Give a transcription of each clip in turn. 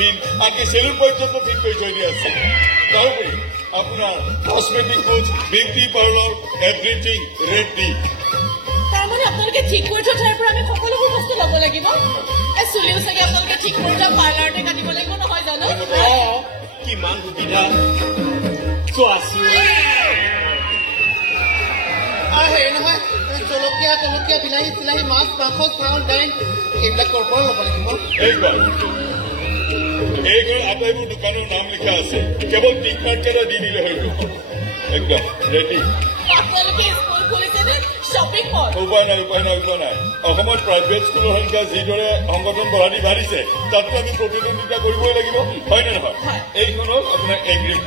Tiffin আনকি salon পৰ্যন্ত ঠিক কৰি থৈ দিয়া আছে তাৰোপৰি আপোনাৰ cosmetic goods beauty parlour everything ready তাৰমানে আপোনালোকে ঠিক কৰি থোৱা ঠাইৰ পৰা আমি সকলোবোৰ বস্তু ল'ব লাগিব চুলিও চাগে আপোনালোকে ঠিক কৰি থোৱা পাৰ্লাৰতে কাটিব লাগিব নহয় জানো কিমান সুবিধা চোৱাচোন হেৰি নহয় জলকীয়া তলকীয়া বিলাহী চিলাহী মাছ মাংস চাউল দাইল এইবিলাক ক'ৰ পৰা ল'ব লাগিব এইঘৰ আটাইবোৰ দোকানৰ নাম লিখা আছে কেৱল টিক মাৰ্ক এটা দি দিলে হৈ গ'ল একদম ৰেডি আপোনালোকে স্কুল খুলিছেনে শ্বপিং মল উপায় নাই অসমত প্ৰাইভেট স্কুলৰ সংখ্যা যিদৰে সংগঠন বাঢ়িছে তাতো আমি প্ৰতিদ্বন্দ্বিতা কৰিবই লাগিব হয় নে নহয় এইখন হ'ল আপোনাৰ এগ্ৰিড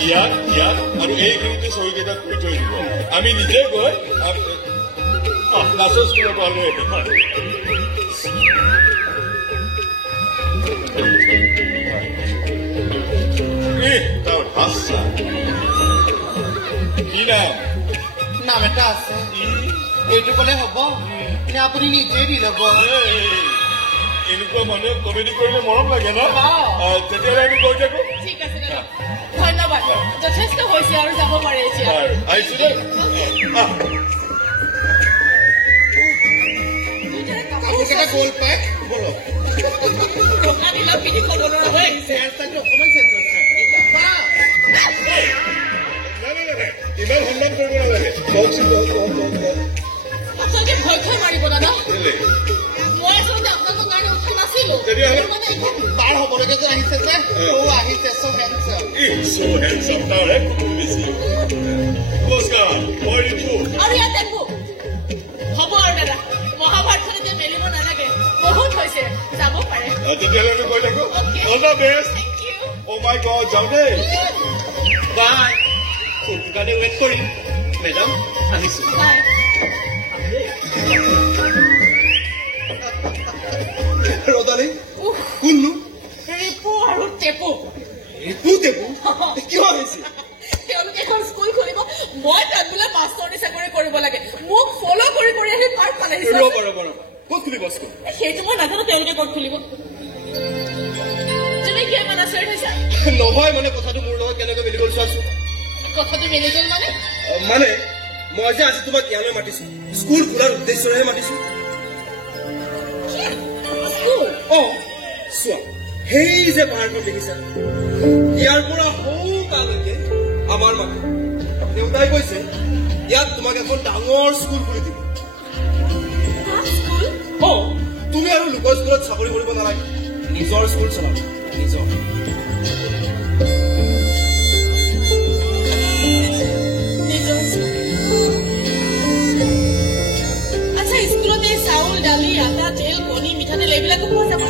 ইয়াত আৰু এইখিনিতে চহীকেইটা কৰি থৈ দিব আমি নিজে গৈ ক্লাছৰ স্কুলৰ পৰা লৈ কি নাম এটা আছে এইটো ক'লে হ'ব নে আপুনি নিজে দি ল'ব এনেকুৱা মানুহে কমেডি কৰিলে মৰম লাগে ন তেতিয়াহ'লে আমি গৈ থাকো ঠিক আছে ধন্যবাদ যথেষ্ট হৈছে আৰু যাব পাৰে এতিয়া আহিছো দে গোল পেক বলো ৰঙা নীলা পিঠি কলৰৰ হৈ আহিছে অকণমান চেঞ্জ হৈছে ইমান সন্মান কৰিব নালাগে আপোনালোকে ভয় খাই মাৰিব দাদা মই আচলতে আপোনালোকৰ কাৰণে উঠা নাছিলো পাৰ হ'বলৈকে যে আহিছে যে আহিছে আৰু ইয়াত দেখো হ'ব আৰু দাদা মহাভাৰতখনে যে মেলিব নালাগে বহুত হৈছে যাব পাৰে তেতিয়াহ'লে আমি গৈ থাকো all the best O' my god যাওঁ দেই বাই কোনটো কাৰণে ৱেইট কৰিম মেডাম আহিছো ৰদালি কোননো ৰিপু আৰু টেপু কিয় হৈছে তেওঁলোকে এখন স্কুল খুলিব মই তাত বোলে মাষ্টৰনী চাকৰি কৰিব লাগে মোক ফ'ল' কৰি আহি পাৰ পালেহি ক'ত খুলিব স্কুল সেইটো মই নাজানো তেওঁলোকে ক'ত খুলিব তুমি কিয় ইমান আচৰিত হৈছা নহয় মানে কথাটো মোৰ লগত কেনেকৈ মিলি গ'ল চোৱাচোন কথাটো মিলি গ'ল মানে মই যে আজি তোমাক ইয়ালৈ মাতিছো স্কুল খোলাৰ উদ্দেশ্যৰেহে মাতিছো চোৱা সেই যে পাহাৰখন দেখিছা ইয়াৰ পৰা সৌ তালৈকে আমাৰ মাকে দেউতাই কৈছে ইয়াত তোমাক এখন ডাঙৰ স্কুল খুলি দিব তুমি আৰু লোকৰ স্কুলত চাকৰি কৰিব নালাগে নিজৰ স্কুল চলাবা নিজৰ আচ্ছা স্কুলতে চাউল দালি আটা তেল কণী মিঠাতেল এইবিলাকো পোৱা যাব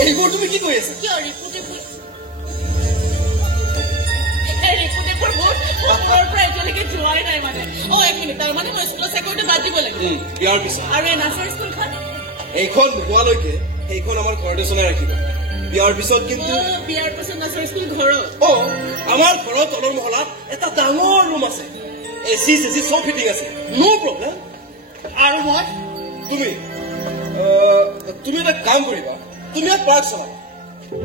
এইবোৰ তুমি কি কৈ আছা কিয় ৰিপুটেবোৰ বহুত ওপৰৰ পৰা এতিয়ালৈকে যোৱাই নাই মানে এক মিনিট তাৰমানে মই স্কুলৰ চাকৰিটো বাদ দিব লাগিব ইয়াৰ পিছত আৰু এই নাচৰ স্কুলখন এইখন নোহোৱালৈকে সেইখন আমাৰ ঘৰতে চলাই ৰাখিব বিয়াৰ পিছত কিন্তু বিয়াৰ পিছত নাচৰ স্কুল ঘৰত আমাৰ ঘৰৰ তলৰ মহলাত এটা ডাঙৰ ৰুম আছে এচি চেচি চব ফিটিং আছে নো প্ৰব্লেম আৰু মই তুমি এটা কাম কৰিবা তুমি ইয়াত পাৰ্ক চলাবা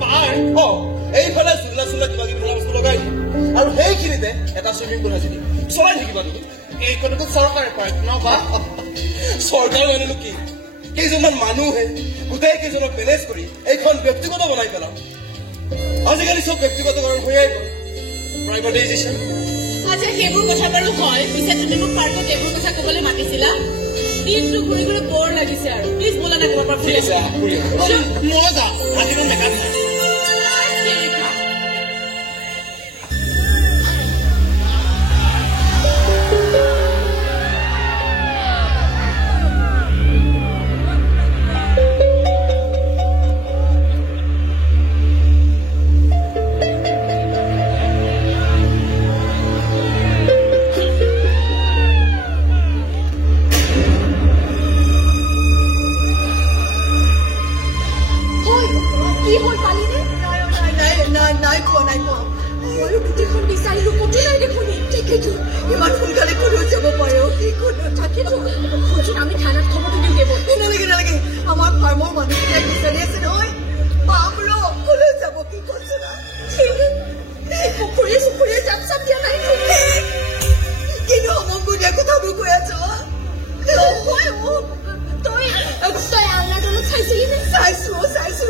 পাৰ্ক এইফালে চোলা কিবা কিবি খেলা বস্তু লগাই দিম আৰু সেইখিনিতে এটা চুইমিং পুল সাজি দিম চলাই থাকিবা তুমি এইখনতো চৰকাৰে পাৰ্ক নবা চৰকাৰ মানেনো কি কেইজনমান মানুহে গোটেই কেইজনক মেনেজ কৰি এইখন ব্যক্তিগত বনাই পেলাও আজিকালি চব ব্যক্তিগতকৰণ হৈয়ে গ'ল প্ৰাইভেটাইজেশ্যন আচ্ছা সেইবোৰ কথা বাৰু হয় পিছে তুমি মোক পাৰ্কত এইবোৰ কথা ক'বলৈ মাতিছিলা দিনটো ঘূৰি ঘূৰি বৰ লাগিছে আৰু প্লিজ ব'লা না তোমাৰ পৰা ঠিক আছে মই যাওঁ আজি মই মেকানিক কি হ'ল পানী আমাৰ ফাৰ্মৰ মানুহকেইটাই বিচাৰি আছে নহয় বাবলো অকলে যাব কি কৈছে না পুখুৰীয়ে চুখুৰীয়ে জাপ চাপ দিয়া নাই কিন্তু অমংগুলীয়া কথাবোৰ কৈ আছ তই আলনাৰ তলত চাইছিলি নে চাইছো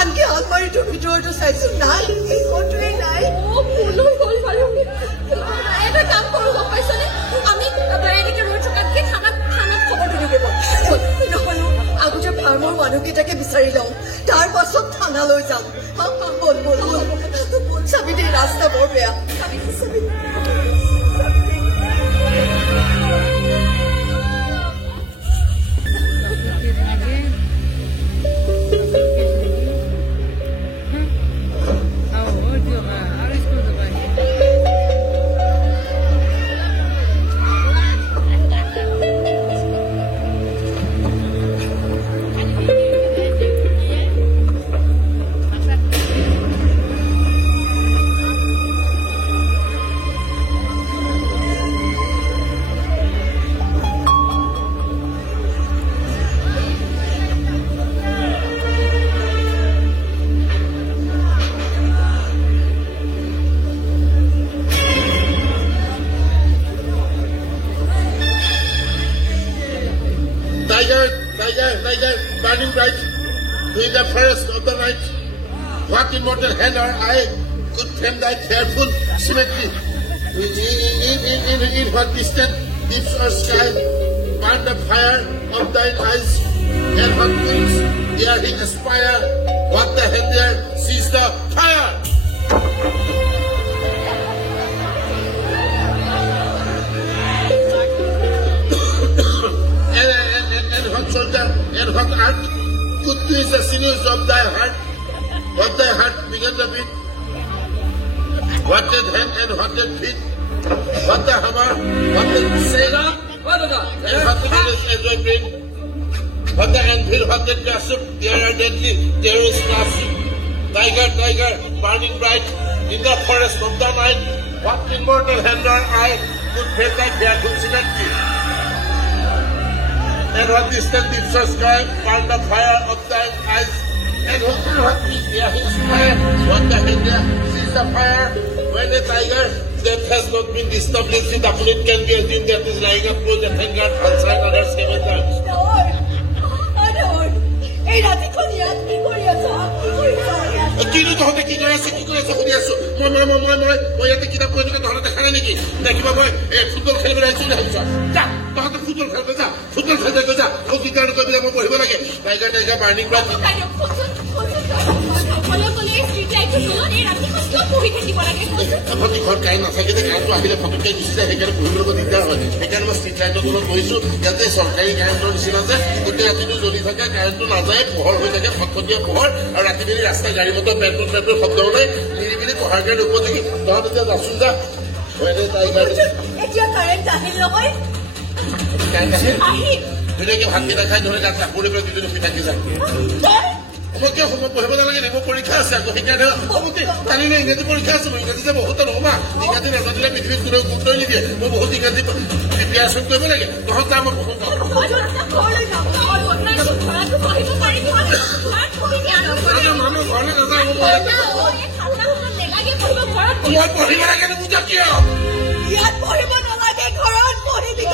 আনকি আলমাৰীটোৰ ভিতৰতো চাইছো নাই ক'তোৱে নাই ভুল হ'ল বাৰু এটা কাম কৰোঁ গম পাইছনে আমি এনেকে ৰৈ থকাতকে থানাত খবৰটো দি দিব নহ'লে আগতে ফাৰ্মৰ মানুহকেইটাকে বিচাৰি লওঁ তাৰ পাছত থানালৈ যাম বল চাবি দেই ৰাস্তা বৰ বেয়া চাবি Tiger, burning bright, in the forest of the night. What immortal hand or eye could frame thy careful symmetry? In what distant deeps or sky, burn the fire of thine eyes, and what wings daring aspire, what the hand there sees the fire. And what shoulder and what art could twist the sinews of thy heart, what thy heart began to beat, what did hand and what did feet, what the hammer, what did sail, and what the minutes as I bring, what the anvil, what did gossip, there are deadly, there is nothing. Tiger, burning bright, in the forest of the night, what immortal hand or eye could break thy fearful symmetry? And what distant deeps of sky, burn the fire of thine eyes, and what is there his fire, what the hand there sees the fire, when the tiger, death has not been established, it absolute can be assumed that is lying up to the finger, outside others 7 times. এই ৰাতিখন ইয়াত কি কৰি আছ কিনো তহঁতে কি কৰি আছ শুনি আছো মই ইয়াতে কিতাপ পঢ়ি থকা তহঁতে দেখা নাই নেকি দেখিবা মই ফুটবল খেলিবলৈ আহিছো বুলি ভাবিছ যা তহঁতে ফুটবল খেলতে যা ফুটবল খেলতে গৈ যা কাৰণে কৈ পেলাই মই পঢ়িব লাগে টাইগাৰ বাৰ্ণিং ব্ৰাইট ফটো ঘৰত কাই নাথাকে যে কাৰেণ্টটো আহিলে ফটোকে গুচি যায় সেইকাৰণে পঢ়িবলৈ দিগদাৰ হয় সেইকাৰণে মই ষ্ট্ৰীট লাইটৰ তলত বহিছো ইয়াতে চৰকাৰী কাৰেণ্টৰ নিচিনা যে গোটেই ৰাতিটো জ্বলি থাকে কাৰেণ্টটো নাযায় পোহৰ হৈ থাকে ফটফটীয়া পোহৰ আৰু ৰাতি মেলি ৰাস্তাই গাড়ী মটৰ পেট্ৰল শব্দ ওলাই নিৰিবিলি পঢ়াৰ কাৰণে উপযোগী তহঁত এতিয়া যাচোন যা এতিয়া কাৰেণ্ট আহিল নহয় ধুনীয়াকে ভাতকেইটা খাই ধৰে তাত চাকৰি পেলাই দুজনী শুই থাকি যায় মই কিয় সময় পঢ়িব নালাগে মোৰ পৰীক্ষা আছে আকৌ সেইকাৰণে কালিলৈ ইংৰাজী পৰীক্ষা আছে মই ইংৰাজী যে বহুত নহবা ইংৰাজী নাজানিলে পৃথিৱীত কোনেও গুৰুত্বই নিদিয়ে মই বহুত ইংৰাজী প্ৰিপেয়াৰেশ্যন কৰিব লাগে তহঁত যা মই বহুত মানুহ ঘৰলৈ নাযাওঁ মই পঢ়িব লাগে বুজা কিয় ইয়াত পঢ়িব নালাগে ঘৰত পঢ়িবি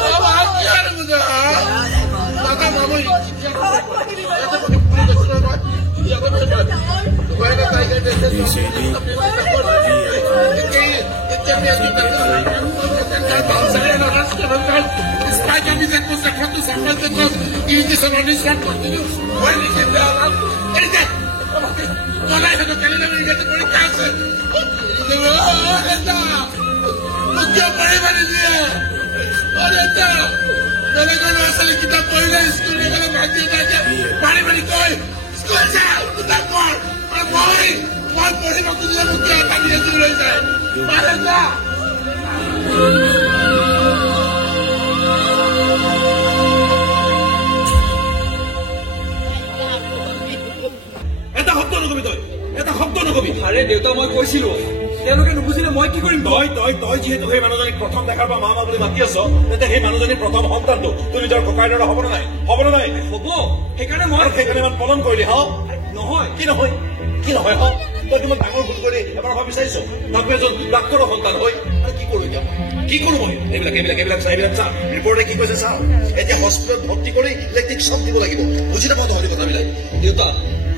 দাদা মামই কিতাপ পঢ়িলে স্কুল গ'লে ভাজি পাৰি পাৰি কৈ স্কুল যাওঁ কিতাপ পঢ় মই পঢ়িব খুজিলে মোক কিয় এটা ইংৰাজী লৈ যায় পাৰে যা এটা শব্দ নকবি তই এটা শব্দ নকবি আৰে দেউতা মই কৈছিলো তেওঁলোকে নুবুজিলে মই কি কৰিম তই যিহেতু সেই মানুহজনীক প্ৰথম দেখাৰ পৰা মা বুলি মাতি আছ তেতিয়া সেই মানুহজনীৰ প্ৰথম সন্তানটো তোৰ নিজৰ ককাইৰ দৰে হ'ব নে নাই হ'ব সেইকাৰণে মই ইমান পলম কৰিলি নহয় কি নহয় তই কিমান ডাঙৰ ভুল কৰি এবাৰ ভাবি চাইছ তাকো এজন ডাক্তৰৰ সন্তান হৈ আৰু কি কৰো এতিয়া কি কৰো মই এইবিলাক চা ৰিপৰ্টে কি কৈছে চা এতিয়া হস্পিটেলত ভৰ্তি কৰি ইলেক্ট্ৰিক শ্বক দিব লাগিব বুজি নাপাওঁ তহঁতি কথাবিলাক দেউতা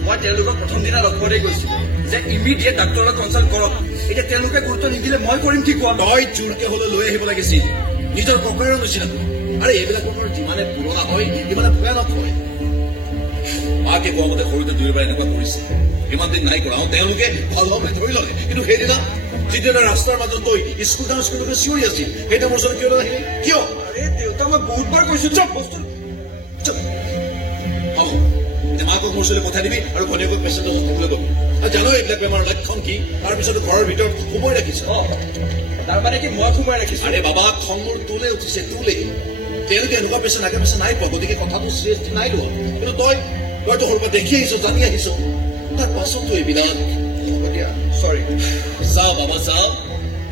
মই তেওঁলোকক প্ৰথম দিনা লগ কৰোঁতেই কৈছিলো যে ইমিডিয়েট ডাক্তৰক কনচাল্ট কৰক এতিয়া তেওঁলোকে গুৰুত্ব নিদিলে মই কৰিম কি কোৱা তই জোৰকে হলেও লৈ আহিব লাগিছিল নিজৰ ককাইৰ নিচিনা আৰে এইবিলাক যিমানে পুৰণা হয় সিমানে ভয়ানক হয় মাকে কোৱা মতে সৰুতে দুয়োবাৰ এনেকুৱা কৰিছে ইমান দিন নাই কৰা তেওঁলোকে ভাল হ'ব ধৰি ললে কিন্তু সেইদিনা যিদিনা ৰাস্তাৰ মাজত তই স্কুলকে চিঞৰি আছিল সেইটা মোৰ ওচৰত কিয় নাহিলে কিয় আৰে দেউতা মই বহুতবাৰ কৈছো চব বস্তু হ'ব মাকক মোৰ ওচৰলৈ পঠাই দিবি আৰু ভনীয়েকক পেচেণ্টৰ হস্পিটেললৈ গ'বি আৰু জানো এইবিলাক বেমাৰৰ লক্ষণ কি তাৰপিছত ঘৰৰ ভিতৰত সোমাই ৰাখিছ তাৰমানে কি মই সোমাই ৰাখিছো আৰে বাবা খং মোৰ তোলে উঠিছে তেওঁলোকে এনেকুৱা পেচেণ্ট আগে পেচেণ্ট নাই পোৱা গতিকে কথাটো চিৰিয়াছ নাই লোৱা কিন্তু তইতো সৰুৰ পৰা দেখি আহিছ জানি আহিছ তাৰ পাছতো এইবিলাক চৰি চা বাবা চা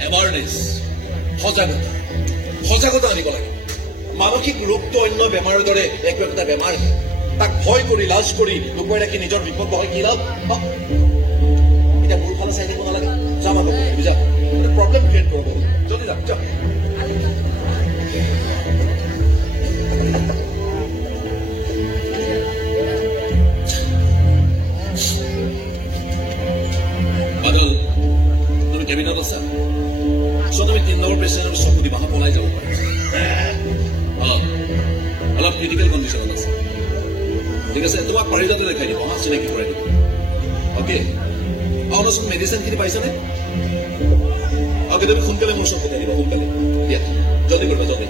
এৱাৰনেছ সজাগতা আনিব লাগে মানসিক ৰোগটো অন্য বেমাৰৰ দৰে একো এটা বেমাৰ তাক ভয় কৰি লাজ কৰি লুকুৱাই ৰাখি নিজৰ বিপদ বহাই কি লাভ এতিয়া মোৰ ফালে চাই থাকিব নালাগে যা মানক বুজা প্ৰব্লেম ক্ৰিয়েট কৰিব যদি যা বাদল তুমি কেবিনত আছা তুমি 3 নম্বৰ পেচেণ্টৰ চকু দিবা পলাই যাব পাৰা অলপ ক্ৰিটিকেল কণ্ডিশ্যনত আছে ঠিক আছে তোমাক পাৰিজাতে দেখাই দিব চিনাকি কৰাই দিব অ'কে শুনাচোন মেডিচিনখিনি পাইছানে অ'কে তুমি সোনকালে মোৰ ওচৰত পঠাই দিবা সোনকালে দিয়া জলদি কৰিবা জলদি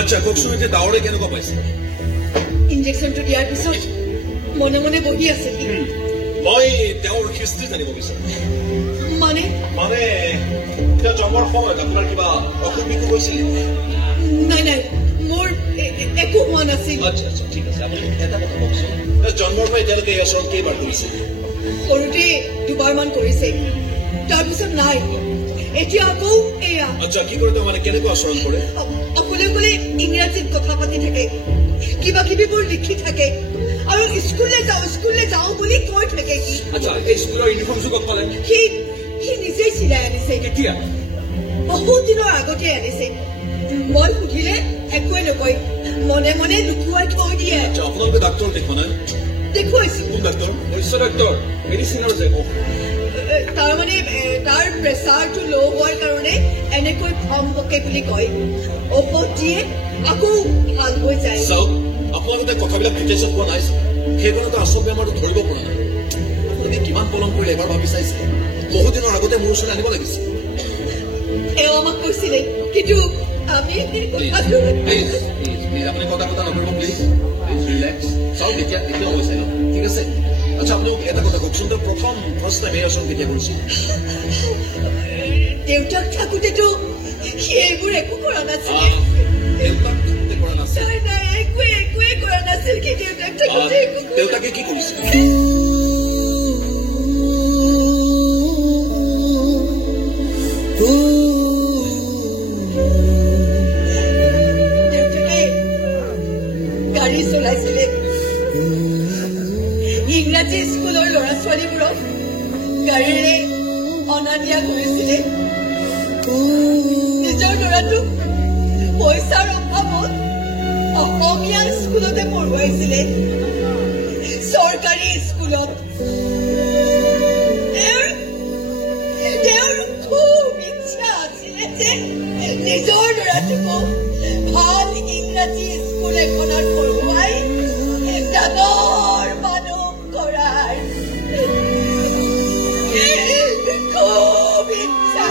আচ্ছা কওকচোন এতিয়া ডাৱৰে কেনেকুৱা পাইছে ইনজেকশ্যনটো দিয়াৰ পিছত মনে মনে বহি আছে মই তেওঁৰ হিষ্ট্ৰী জানিব বিচাৰো মানে এতিয়া জন্মৰ সময়ত আপোনাৰ কিবা অসুখ বিসুখ হৈছিল নাই মোৰ একো হোৱা নাছিল আচ্ছা ঠিক আছে আপুনি এটা কথা কওকচোন জন্মৰ পৰা এতিয়ালৈকে এই আচৰণ কেইবাৰ কৰিছে সৰুতে দুবাৰমান কৰিছে তাৰপিছত নাই এতিয়া আকৌ এয়া আচ্ছা কি কৰে মানে কেনেকুৱা আচৰণ কৰে অকলে অকলে ইংৰাজীত কথা পাতি থাকে কিবা কিবিবোৰ লিখি থাকে আৰু স্কুললৈ যাওঁ বুলি কৈ থাকে আচ্ছা এই স্কুলৰ ইউনিফৰ্মটো ক'ত পালে সি নিজেই চিলাই আনিছে কেতিয়া বহুত দিনৰ আগতে আনিছে মই সুধিলে একোৱে নকয় মনে মনে লুকুৱাই থৈ দিয়ে আচ্ছা আপোনালোকে ডাক্তৰ দেখুৱা নাই দেখুৱাইছো কোন ডাক্তৰ বৈশ্য ডাক্তৰ মেডিচিনৰ যে তাৰমানে তাৰ প্ৰেচাৰটো ল' হোৱাৰ কাৰণে এনেকৈ ভম বকে বুলি কয় ঔষধ দিয়ে আকৌ ভাল হৈ যায় চাওক আপোনালোকে কথাবিলাক ডিটেইলছত পোৱা নাই সেইকাৰণে আচল বেমাৰটো ধৰিব পৰা নাই আপোনালোকে কিমান পলম কৰিলে এবাৰ ভাবি চাইছে বহু দিনৰ আগতে মোৰ ওচৰলৈ আনিব লাগিছিল এওঁ আমাক কৈছিলে কিন্তু আমি আপুনি কথা নকৰিব প্লিজ ৰিলেক্স চাওক এতিয়া হৈ চাই ঠিক আছে আচ্ছা আপোনালোক এটা কথা কওকচোন প্ৰথম ফাৰ্ষ্ট টাইম এই আচৰণ কেতিয়া কৰিছিল দেউতাক থাকোঁতেতো সি এইবোৰ একো কৰা নাছিলে কৰা নাছিল একোৱে কৰা নাছিল কি দেউতাক থাকোঁতে দেউতাকে কি কৰিছিল দেউতাকে গাড়ী চলাইছিলে ইংৰাজী স্কুলৰ ল'ৰা ছোৱালীবোৰক গাড়ীৰে অনা নিয়া কৰিছিলে নিজৰ ল'ৰাটোক পইচাৰ অভাৱত অসমীয়া স্কুলতে পঢ়ুৱাইছিলে চৰকাৰী স্কুলত তেওঁৰ খুব ইচ্ছা আছিলে যে নিজৰ ল'ৰাটোকো ভাল ইংৰাজী স্কুল এখনত পঢ়ুৱাই ডাঙৰ মানুহ কৰাৰ খুব ইচ্ছা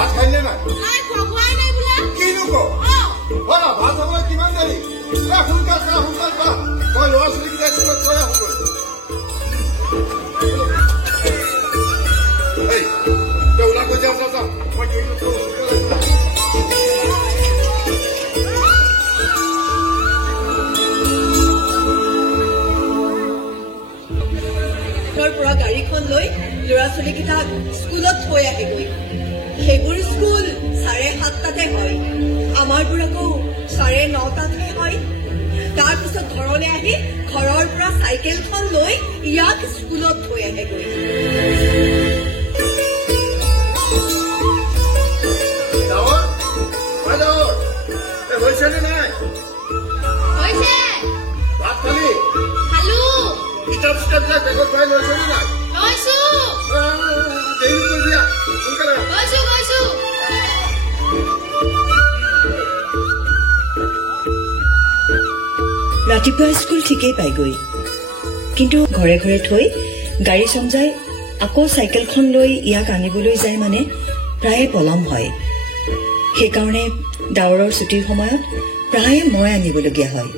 ভাত খাইলে নাই নাই খোৱাই নাই বোলে কিনো ক ভাত খাবলৈ কিমান দেৰি সোনকাল খা সোনকাল খা মই ল'ৰা ছোৱালীকেইটা স্কুলত থৈ আহোগৈ তই ওলাই গৈ যাওঁ যাওঁ মই পৰা গাড়ীখন লৈ ল'ৰা ছোৱালীকেইটাক স্কুলত থৈ আহেগৈ সেইবোৰ স্কুল 7:30 হয় আমাৰবোৰ আকৌ 9:30 হয় তাৰপিছত ঘৰলৈ আহি ঘৰৰ পৰা চাইকেলখন লৈ ইয়াক স্কুলত থৈ আহেগৈ হৈছেনে নাই হৈছে ভাত খালি খালো কিতাপ চিতাপবিলাক বেগত ভৰাই লৈছেনে নাই লৈছো দেৰি কৰিবি সোনকালে গৈছো ৰাতিপুৱা স্কুল ঠিকেই পাইগৈ কিন্তু ঘৰে ঘৰে থৈ গাড়ী চমজাই আকৌ চাইকেলখন লৈ ইয়াক আনিবলৈ যায় মানে প্ৰায়ে পলম হয় সেইকাৰণে ডাৱৰৰ ছুটিৰ সময়ত প্ৰায়ে মই আনিবলগীয়া হয়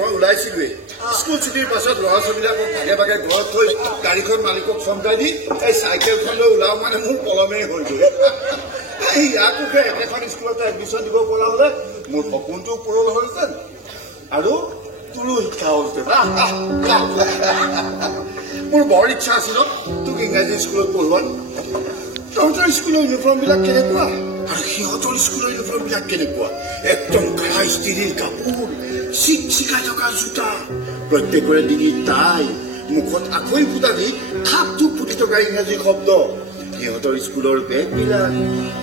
মই ওলাইছিলোৱেই স্কুল ছুটিৰ পাছত ল'ৰা ছোৱালীবিলাকক ভাগে ভাগে ঘৰত থৈ গাড়ীখন মালিকক চমকাই দি এই চাইকেলখন লৈ ওলাও মানে মোৰ পলমেই হৈ গ'ল ইয়াকো একেখন স্কুলতে এডমিশ্যন দিব পৰা হ'লে মোৰ সপোনটো পূৰণ হ'লহেঁতেন আৰু তোৰো শিক্ষা হ'লহেঁতেন মোৰ বৰ ইচ্ছা আছিল তোক ইংৰাজী স্কুলত পঢ়োৱাত তহঁতৰ স্কুলৰ ইউনিফৰ্মবিলাক কেনেকুৱা আৰু সিহঁতৰ স্কুলৰ ইউনিফৰ্মবিলাক কেনেকুৱা একদম খাৰা ষ্টিলিৰ কাপোৰ চিকচিকাই থকা জোতা প্ৰত্যেকৰে ডিঙিত টাই মুখত আখৈ ফুটা দি থাপ থুপ ফুটি থকা ইংৰাজী শব্দ সিহঁতৰ স্কুলৰ বেগবিলাক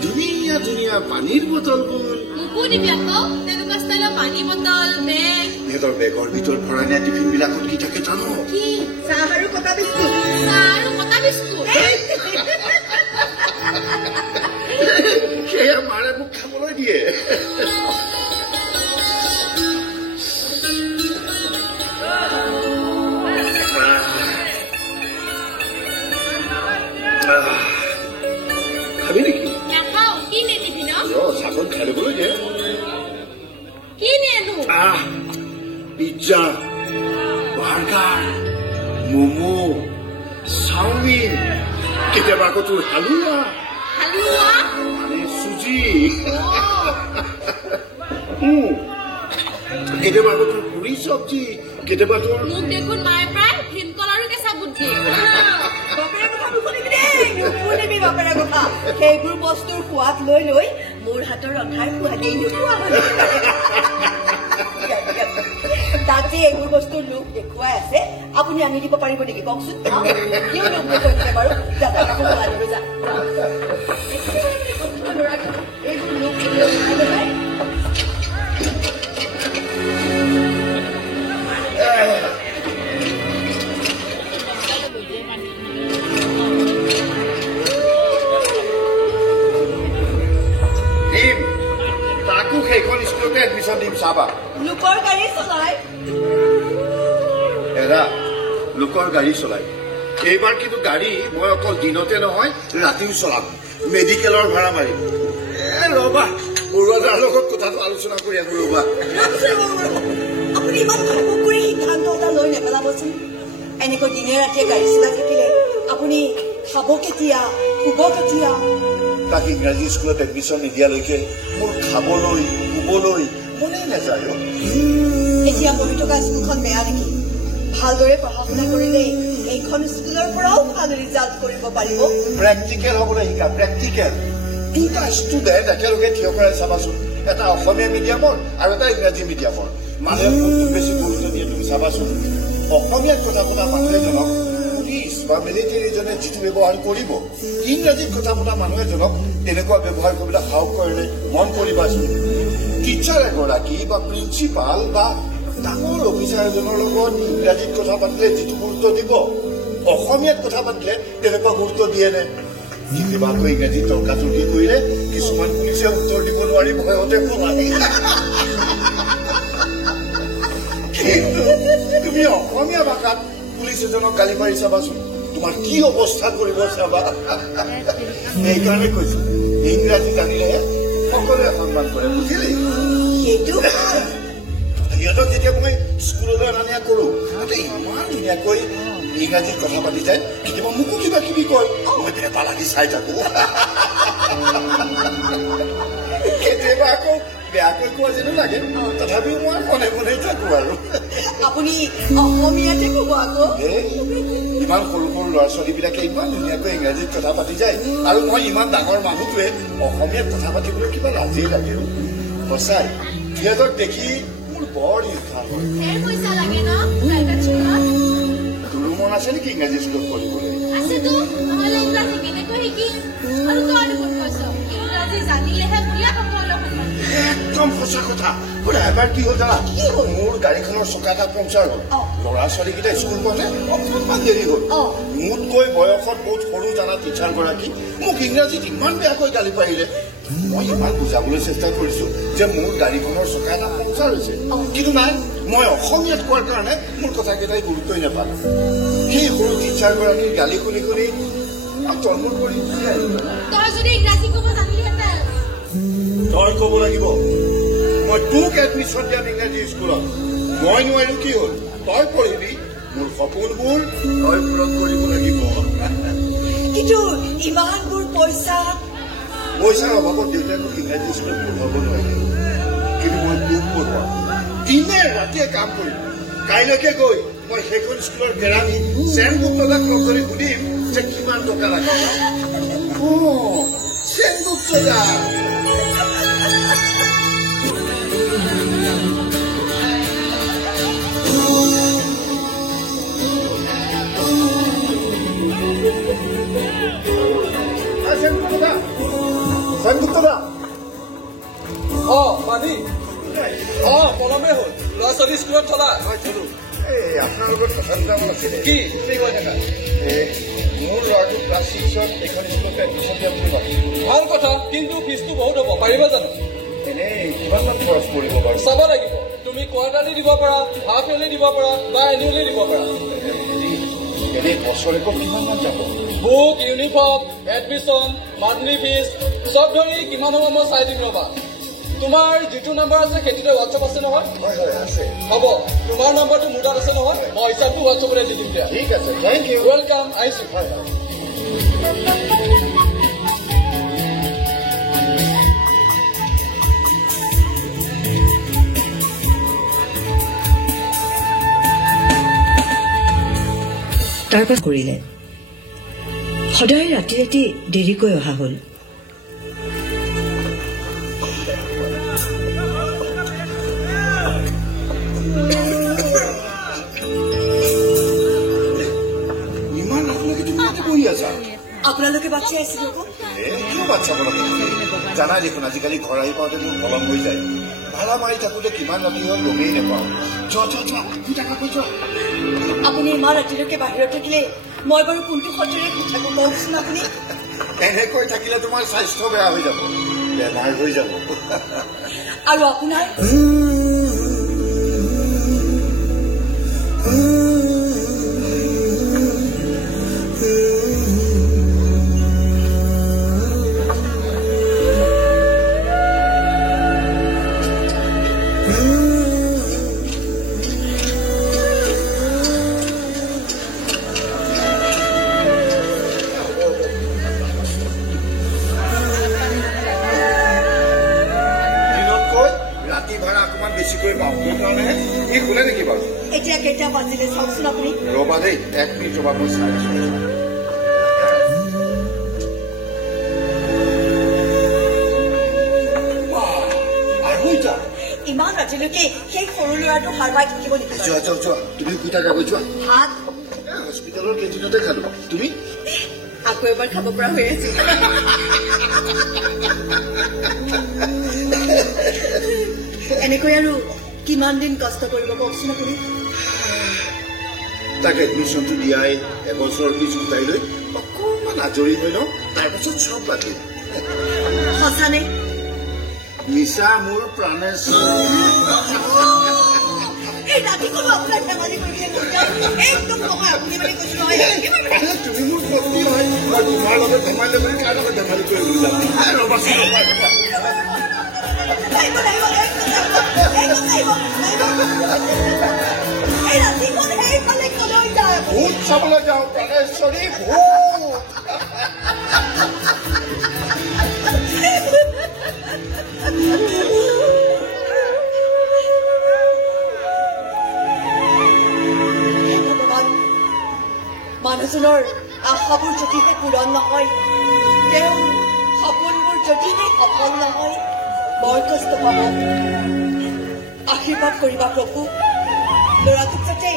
ধুনীয়া ধুনীয়া পানীৰ বটলবোৰ মোকো দিবি আকৌ তেনেকুৱা ষ্টাইলৰ পানী বটল বেগ সিহঁতৰ বেগৰ ভিতৰত ভৰাই নিয়া টিফিনবিলাকত কি থাকে জানো কি চাহ আৰু কটা বিস্কুট সেয়া মাৰে মোক খাবলৈ দিয়ে খাবি নেকি নাখাওঁ কি নিদিবি ন চাকত খাই ল'বলৈ দিয়ে কি নিয়েনো পিজ্জা বাৰ্গাৰ ম'ম' চাওমিন কেতিয়াবা আকৌ তোৰ হালোৱা মানে চুজি কেতিয়াবা আকৌ তোৰ পুৰি চব্জি কেতিয়াবা তোৰ মোক দেখোন মায়ে প্ৰায় ভীমকল আৰু কেঁচা বুট দিয়ে বাপেৰে কথা সেইবোৰ বস্তুৰ সোৱাদ লৈ লৈ মোৰ হাতৰ ৰন্ধাৰ সোৱাদেই নোপোৱা হ'ল তাতে এইবোৰ বস্তুৰ লোক দেখুৱাই আছে আপুনি আনি দিব পাৰিব নেকি কওকচোন কিয় লোক দেখুৱাইছে বাৰু এইবোৰ লোক সেইখন স্কুলতে এডমিশ্যন দিম চাবা লোকৰ গাড়ী চলাই এৰা লোকৰ গাড়ী চলাই এইবাৰ কিন্তু গাড়ী মই অকল দিনতে নহয় ৰাতিও চলাম মেডিকেলৰ ভাড়া মাৰিম ৰবা বৰুৱাদাৰ লগত কথাটো আলোচনা কৰি আহো ৰবা আপুনি ইমান ভাবুক কৰি সিদ্ধান্ত এটা লৈ নেপেলাবচোন এনেকৈ দিনে ৰাতিয়ে গাড়ী চলাই থাকিলে আপুনি খাব কেতিয়া শুব কেতিয়া তাক ইংৰাজী স্কুলত এডমিশ্যন নিদিয়ালৈকে মোৰ খাবলৈ শুবলৈ মনেই নাযায় এতিয়া পঢ়ি থকা স্কুলখন বেয়া নেকি ভালদৰে পঢ়া শুনা কৰিলেই এইখন স্কুলৰ পৰাও ভাল ৰিজাল্ট কৰিব পাৰিব প্ৰেক্টিকেল হ'বলৈ শিকা প্ৰেক্টিকেল দুটা ষ্টুডেণ্ট একেলগে থিয় কৰাই চাবাচোন এটা অসমীয়া মিডিয়ামৰ আৰু এটা ইংৰাজী মিডিয়ামৰ মানুহে কোনটো বেছি গুৰুত্ব দিয়ে তুমি চাবাচোন অসমীয়াত কথা পতা মানুহ এজনক পুলিচ বা মিলিটেৰীজনে যিটো ব্যৱহাৰ কৰিব ইংৰাজীত কথা পতা মানুহ এজনক তেনেকুৱা ব্যৱহাৰ কৰিবলৈ সাহস কৰিলে মন কৰিবাচোন টিচাৰ এগৰাকী বা প্ৰিন্সিপাল বা ডাঙৰ অফিচাৰ এজনৰ লগত ইংৰাজীত কথা পাতিলে যিটো গুৰুত্ব দিব অসমীয়াত কথা পাতিলে তেনেকুৱা গুৰুত্ব দিয়ে নে কেতিয়াবা আকৌ ইংৰাজীত তৰ্কাতৰ্কি কৰিলে কিছুমান পুলিচে উত্তৰ দিব নোৱাৰি ভয়তে পলায় কিন্তু তুমি অসমীয়া ভাষাত পুলিচ এজনক গালি পাৰি চাবাচোন তোমাৰ কি অৱস্থা কৰিব চাবা সেইকাৰণে কৈছো ইংৰাজী জানিলেহে সকলোৱে সন্মান কৰে বুজিলি সেইটো সিহঁতক যেতিয়া মই স্কুললৈ অনা নিয়া কৰো ইমান ধুনীয়াকৈ ইংৰাজীত কথা পাতি যায় কেতিয়াবা মোকো কিবা কিবি কয় মই পেপা লাগি চাই থাকো কেতিয়াবা আকৌ বেয়াকৈ কোৱা যেনো লাগে তথাপিও মই মনে মনে থাকো আৰু আপুনি অসমীয়াতে ক'ব আকৌ ইমান সৰু সৰু ল'ৰা ছোৱালীবিলাকে ইমান ধুনীয়াকৈ ইংৰাজীত কথা পাতি যায় আৰু মই ইমান ডাঙৰ মানুহটোৱে অসমীয়াত কথা পাতিবলৈ কিবা লাজেই লাগে সঁচাই সিহঁতক দেখি মোৰ বৰ ইচ্ছা হয় তোৰো মন আছে নেকি ইংৰাজী স্কুলত পঢ়িবলৈ একদম সঁচা কথা এবাৰ কি হ'ল জানা মোৰ গাড়ীখনৰ চকা এটা পাংচাৰ হ'ল ল'ৰা ছোৱালীকেইটা স্কুল পঢ়ে অকণমান দেৰি হ'ল মোতকৈ বয়সত বহুত সৰু জানা টিচাৰ গৰাকী মোক ইংৰাজীত ইমান বেয়াকৈ গালি পাৰিলে মই ইমান বুজাবলৈ চেষ্টা কৰিছো যে মোৰ গাড়ীখনৰ চকা এটা পাংচাৰ হৈছে কিন্তু নাই মই অসমীয়াত কোৱাৰ কাৰণে মোৰ কথাকেইটাই গুৰুত্বই নাপালো সেই সৰু টিচাৰ গৰাকীৰ গালি শুনি শুনি তলমূল কৰি তই ক'ব লাগিব মই তোক এডমিশ্যন দিয়াম ইংৰাজী স্কুলত মই নোৱাৰো কি হ'ল তই পঢ়িবি মোৰ সপোনবোৰ তই পূৰণ কৰিব লাগিব কিন্তু ইমানবোৰ পইচাৰ অভাৱত দেউতাই মোক ইংৰাজী স্কুলত পঢ়াব নোৱাৰিলে কিন্তু মই তোক পঢ়োৱাম দিনে ৰাতিয়ে কাম কৰিম কাইলৈকে গৈ মই সেইখন স্কুলৰ কেৰাণী সেনগুপ্তদাক লগ কৰি সুধিম যে কিমান টকা লাগে সেনগুপ্তদা সেনগুপ্তদা মানি পলমে হ'ল ল'ৰা ছোৱালী স্কুলত থলা আপোনাৰ লগত কথা দুটামান আছিলে কি কৈ থাকা মোৰ ল'ৰাটো ক্লাছ 6ত এইখন স্কুলতে এডমিশ্যন দিয়াম বুলি ভাবিছোঁ ভাল কথা কিন্তু ফিজটো বহুত হ'ব পাৰিবা জানো এনেই কিমানমান খৰচ পৰিব বাৰু চাব লাগিব তুমি কোৱাৰ্টাৰলি দিব পাৰা হাফ ইয়াৰলি দিব পাৰা বা এনুৱেলি দিব পাৰা এনেই বছৰেকত কিমানমান যাব book uniform admission monthly fees চব ধৰি কিমান হ'ব মই চাই দিম ৰবা তোমাৰ যিটো নম্বৰ আছে সেইটোতে হোৱাটছআপ আছে নহয় হয় আছে হ'ব তোমাৰ নম্বৰটো মোৰ তাত আছে নহয় মই হিচাপটো হোৱাটছআপতে দি দিম দিয়া ঠিক আছে থেংক ইউ ৱেলকাম আহিছো হয় তাৰপাছত কৰিলে সদায় ৰাতি ৰাতি দেৰিকৈ অহা হ'ল আপোনালোকে বাচ্চা আহিছিল কিয় বাচ্চা বলক জানা দেখোন আজিকালি ঘৰ আহি পাওঁতে মোৰ পলম হৈ যায় ভাড়া মাৰি থাকোঁতে কিমান ৰাতি হ'ল গমেই নাপাওঁ আপুনি ইমান ৰাতিলৈকে বাহিৰত থাকিলে মই বাৰু কোনটো সত্ৰেৰে থাকো কওকচোন আপুনি এনেকৈ থাকিলে তোমাৰ স্বাস্থ্য বেয়া হৈ যাব বেমাৰ হৈ যাব আৰু আপোনাৰ এতিয়া কেইটা বাজিলে চাওকচোন আপুনি ৰবা দেই 1 মিনিট ৰবা মই চাই আছো ইমান ৰাতিলৈকে সেই সৰু ল'ৰাটো হাৰবাই থাকিব নেকি যোৱা তুমি কুটা কাগজ যোৱা ভাত হস্পিটেলৰ কেণ্টিনতে খালো তুমি আকৌ এবাৰ খাব পৰা হৈ আছে এনেকৈ আৰু কিমান দিন কষ্ট কৰিব কওকচোন আপুনি তাক এডমিশ্যনটো দিয়াই এবছৰ ফিজ গোটাই লৈ অকণমান আজৰি হৈ লওঁ তাৰপিছত চব বাকী সঁচানে নিচা মোৰ প্ৰাণেশ্বৰ এই ৰাতিখনো আপোনাৰ ধেমালি কৰিলে একদম নহয় আপুনি মানে কৈছো নহয় তুমি মোৰ পত্নী হয় মই তোমাৰ লগত ধেমালি কৰি কাৰ লগত ধেমালি কৰিবলৈ যাম ৰবাচোন ভূত চাবলৈ যাওঁ প্ৰাণেশ্বৰী ভূত মানুহজনৰ আশাবোৰ যদিহে পূৰণ নহয় তেওঁৰ সপোনবোৰ যদিহে সফল নহয় বৰ কষ্ট পাব আশীৰ্বাদ কৰিবা প্ৰভু ল'ৰাটোক যাতে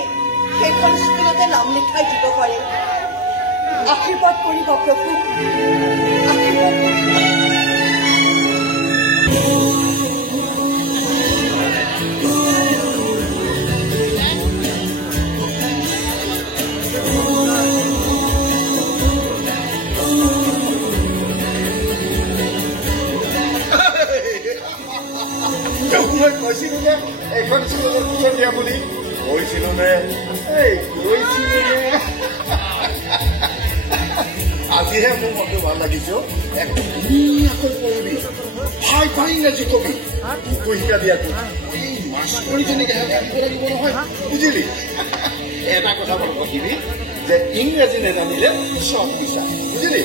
সেইখন স্কুলতে নাম লিখাই দিব পাৰে আশীৰ্বাদ কৰিবা প্ৰভু আশীৰ্বাদ মই কৈছিলো যে এইখন স্কুলত টিউচন দিয়া বুলি কৈছিলো নে কৈছিলো নে আজিহে মোৰ মনটো ভাল লাগিছে একদম ধুনীয়াকৈ পঢ়িবি ভাই ভাই ইংৰাজী কবি তোকো শিকা দিয়াটো এই মাষ্টৰীজনীকে দিব লাগিব নহয় বুজিলি এটা কথা মই কৈছিবি যে ইংৰাজী নেজানিলে চব পিছা বুজিলি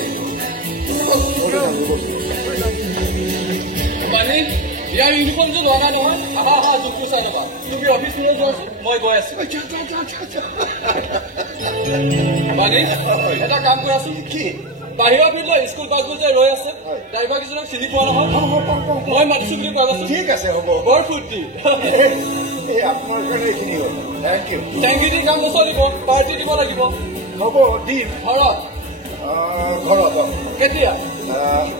মানে ইয়াৰ ইউনিফৰ্মটো লোৱা নাই নহয় আহা জোখটো চাই ল'বা তুমি অফিচলৈ যোৱাচোন মই গৈ আছো মানে এটা কাম কৰাচোন কি বাহিৰৰ ফিল্ডৰ স্কুল বাছবোৰ যে ৰৈ আছে ড্ৰাইভাৰ কেইজনক চিনি পোৱা নহয় মই মাতিছো বুলি কোৱাচোন ঠিক আছে হ'ব বৰ ফূৰ্তি আপোনাৰ কাৰণে এইখিনি হ'ল থেংক ইউ দি কাম নচলিব পাৰ্টি দিব লাগিব হ'ব দিম ঘৰত ঘৰত কেতিয়া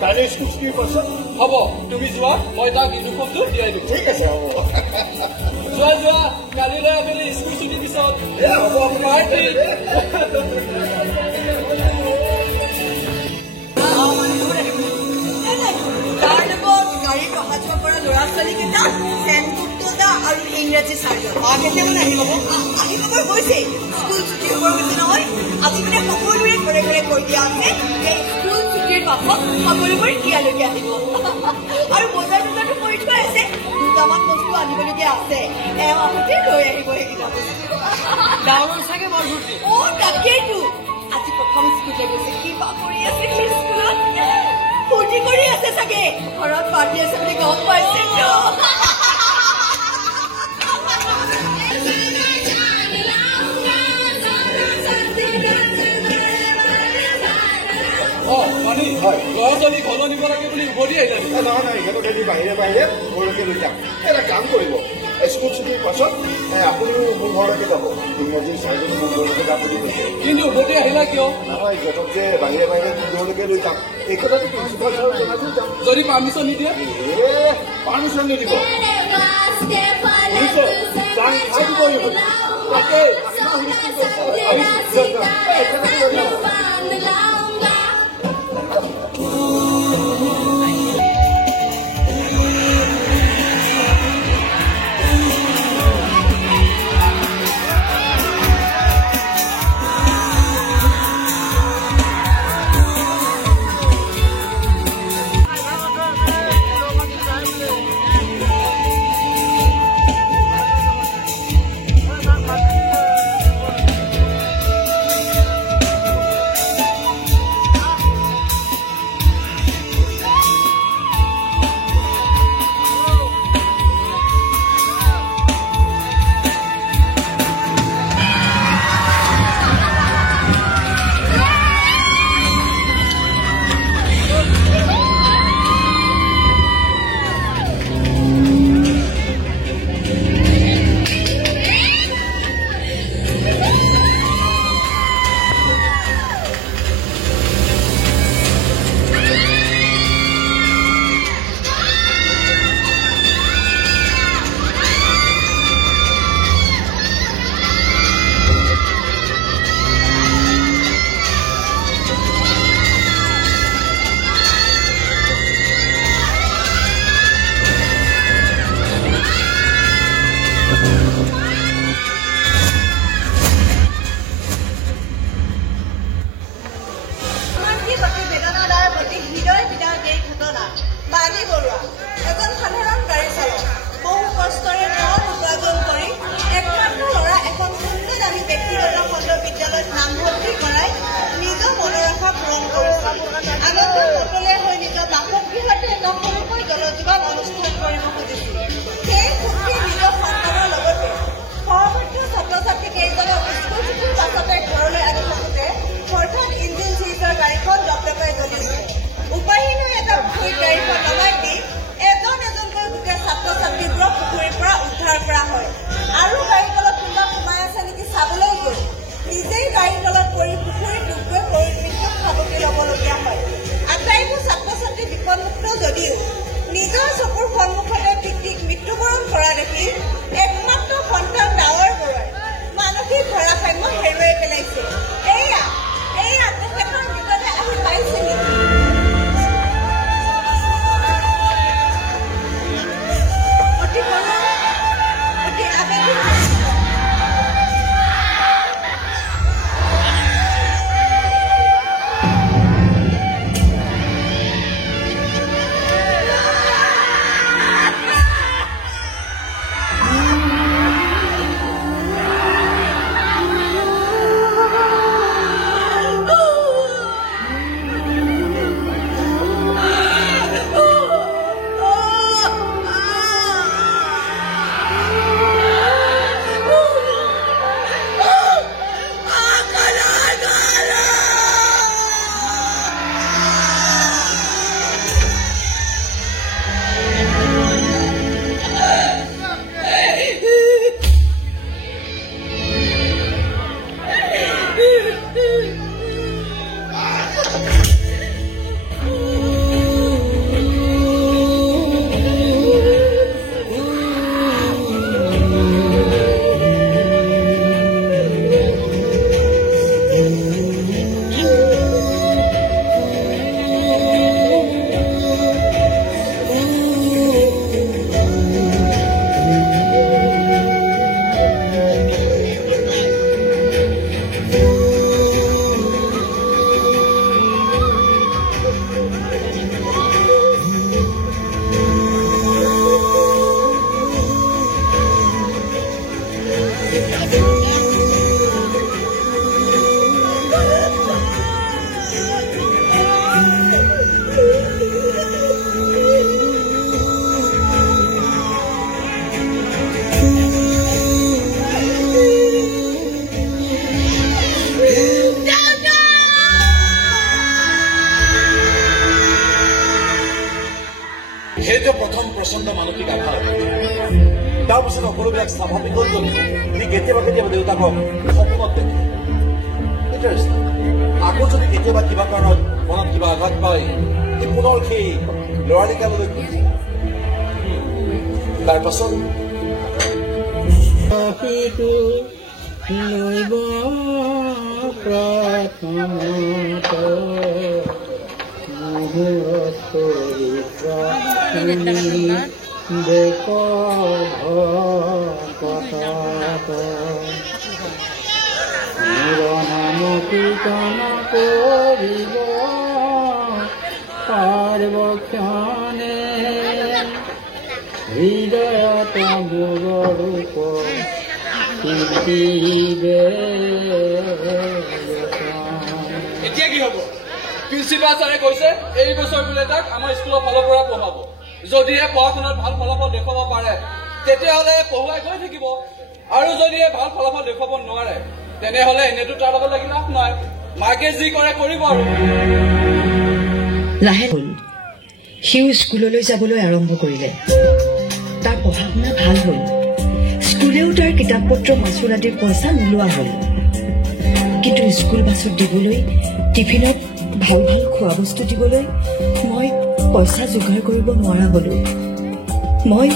কালি স্কুল ছুটিৰ পাছত হ'ব তুমি যোৱা মই তাক ইউনিফৰ্মটো দিয়াই দিম ঠিক আছে হ'ব যোৱা কালিলৈ আবেলি স্কুল ছুটিৰ পিছত হ'ব পাৰ্টি তাৰ লগত গাড়ীত অহা যোৱা কৰা ল'ৰা ছোৱালীকেইটা চেনগুপ্তা আৰু ইংৰাজী চাৰ্জন কেতিয়ামান আহি পাব গৈছে স্কুল ছুটি হ'ব গৈছে নহয় আজি মানে সকলোৰে ঘৰে ঘৰে কৈ দিয়া আছে যে স্কুল ছুটিৰ পাছত সকলোবোৰ ইয়ালৈকে আহিব আৰু বজাৰ বজাৰটো কৰি থোৱা আছে দুটামান বস্তু আনিবলগীয়া আছে এমাহতে লৈ আহিব সেইকেইটা ডাঙৰ চাগে বৰ ফূৰ্তি তাকেইতো আজি প্ৰথম স্কুললৈ গৈছে কিবা কৰি আছে সেই স্কুলত ফূৰ্তি কৰি আছে চাগে ঘৰত পাৰ্টি আছে বুলি গম পাইছে ল'ৰা ছোৱালী ঘৰ নিব লাগে বুলি উভতি আহিলে নহয় ইহঁতক এদিন বাহিৰে বাহিৰে ঘৰলৈকে লৈ যাম এটা কাম কৰিব স্কুল ছুটিৰ পাছত আপুনিও মোৰ ঘৰলৈকে যাব ইংৰাজী চাৰ্জনে মোৰ ঘৰলৈকে যাম বুলি কৈছে কিন্তু উভতি আহিলা কিয় নহয় ইহঁতক যে বাহিৰে বাহিৰে মোৰ ঘৰলৈকে লৈ যাম এই কথাটো প্ৰিন্সিপাল ছাৰক জনাই যাম যদি পাৰ্মিশ্যন নিদিয়ে পাৰ্মিশ্যন নিদিব শুনিছে যাম খাই দিব লাগিব তাকে নিজৰ চকুৰ সন্মুখতে পিতৃক মৃত্যুবৰণ কৰা দেখি একমাত্ৰ সন্তান ডাঙৰ বৰুৱাই মানসিক ভাৰসাম্য হেৰুৱাই পেলাইছে। এয়া তেখেতৰ বিপদে আহি পাইছেহি। অতি কৰুণ, অতি আৱেগিক সেইটো প্ৰথম প্ৰচণ্ড মানসিক আঘাত। তাৰ পাছত সকলোবিলাক স্বাভাৱিক হ'ল যদি তুমি কেতিয়াবা দেউতাকক সপোনত দেখে। আকৌ যদি কেতিয়াবা কিবা কাৰণত মনত কিবা আঘাত পায় পুনৰ সেই ল'ৰালিকালৈ ঘূৰি তাৰ পাছত পাৰ্বক্ষণে হৃদয়ত মূৰৰূপ এতিয়া কি হ'ব? প্ৰিন্সিপাল ছাৰে কৈছে এই বছৰ বোলে তাক আমাৰ স্কুলৰ ফালৰ পৰা পঢ়াব। যদিহে পঢ়া শুনাত ভাল ফলাফল দেখুৱাব পাৰে তেতিয়াহ'লে পঢ়ুৱাই গৈ থাকিব, আৰু যদিহে ভাল ফলাফল দেখুৱাব নোৱাৰে তেনেহ'লে এনেতো তাৰ লগত লাগি লাভ নাই। মাকে যি কৰে কৰিব। আৰু লাহে হ'ল সিও স্কুললৈ যাবলৈ আৰম্ভ কৰিলে। তাৰ পঢ়া শুনা ভাল হ'ল, স্কুলেও তাৰ কিতাপ পত্ৰ মাচুল আদিৰ পইচা নোলোৱা হ'ল। কিন্তু স্কুল বাছত দিবলৈ, টিফিনত ভাল ভাল খোৱা বস্তু দিবলৈ মই পইচা যোগাৰ কৰিব নোৱাৰা হলো। মই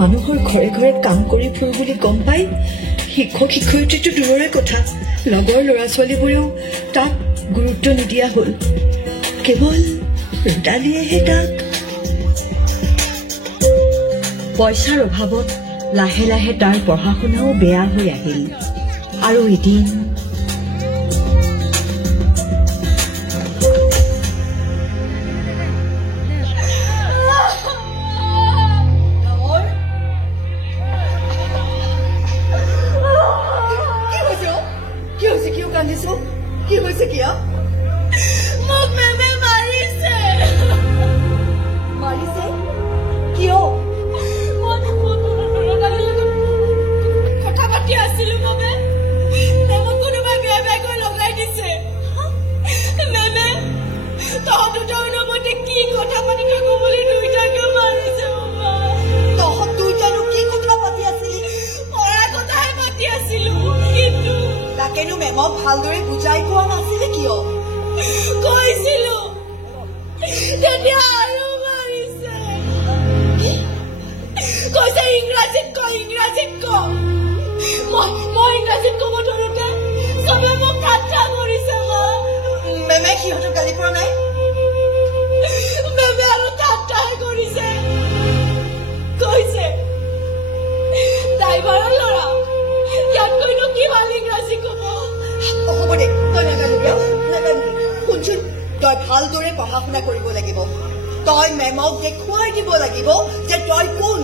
মানুহৰ ঘৰে ঘৰে কাম কৰি ফুৰো বুলি গম পাই শিক্ষক শিক্ষয়িত্ৰীটো দূৰৰে কথা, লগৰ ল'ৰা ছোৱালীবোৰেও তাক গুৰুত্ব নিদিয়া হ'ল। কেৱল ৰুদালিয়েহে তাক। পইচাৰ অভাৱত লাহে লাহে তাৰ পঢ়া শুনাও বেয়া হৈ আহিল। আৰু এদিন কি হৈছে কিয়? মোক মেমে মাৰিছে। মাৰিছে কিয়? কথা পাতি আছিলো মেমে, মেমক কোনোবাই বেয়া বেয়াকৈ লগাই দিছে। মেমে তহঁত দুটাৰ লগতে কি কথা পাতি থাকো বুলি দুইটাকে মাৰিছে। তহঁত দুইটানো কি কথা পাতি আছিলি? পঢ়াৰ কথাহে পাতি আছিলো, কিন্তু তাকেনো মেমক ভালদৰে বুজাই কোৱা নাছিলে কিয়? কৈছিলো তেতিয়া আৰু মাৰিছে। ইংৰাজীত কওঁ মই ইংৰাজীত ক'ব ধৰোঁতে চবে মোক ঠাট্টা কৰিছে মা মেমে সিহঁতক গালি পৰা নাই মেমে আৰু ঠাট্টাহে কৰিছে কৈছে ড্ৰাইভাৰৰ ল'ৰা ইয়াতকৈনো কি ভাল ইংৰাজী ক'ব হ'ব দে তই নাগালিবি শুনচোন তই ভালদৰে পঢ়া শুনা কৰিব লাগিব তই মেমক দেখুৱাই দিব লাগিব যে তই কোন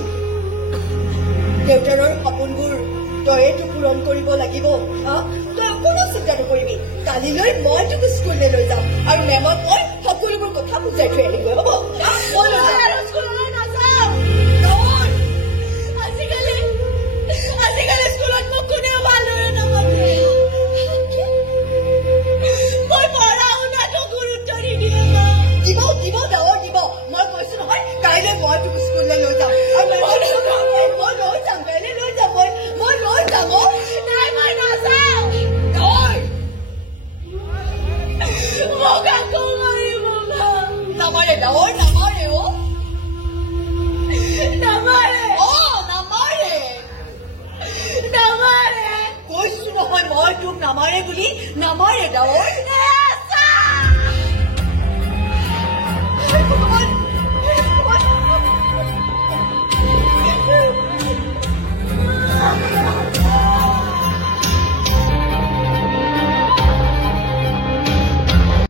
দেউতাৰৰ সপোনবোৰ তইতো পূৰণ কৰিব লাগিব তই কোনো চিন্তা নকৰিবি কালিলৈ মই তোক স্কুললৈ লৈ যাম আৰু মেমক মই সকলোবোৰ কথা বুজাই থৈ আহিবই হ'ব স্কুললৈ নাযাওঁ আজিকালি স্কুলত মোক কোনেও ভালদৰে নামাতে মই পঢ়া শুনাটো গুৰুত্ব নিদিয়ে দিব ডাঙৰ দিব মই কৈছো নহয় কাইলৈ মই তোক স্কুললৈ লৈ যাম আৰু মই লৈ যাম কাইলৈ লৈ যাম মই লৈ যাম নাই মই নাযাওঁ মোক আকৌ মাৰিব নামাৰে ডাঙৰ নামাৰে নামাৰে কৈছো নহয় মই তোক নামাৰে বুলি নামাৰে ডাঙৰ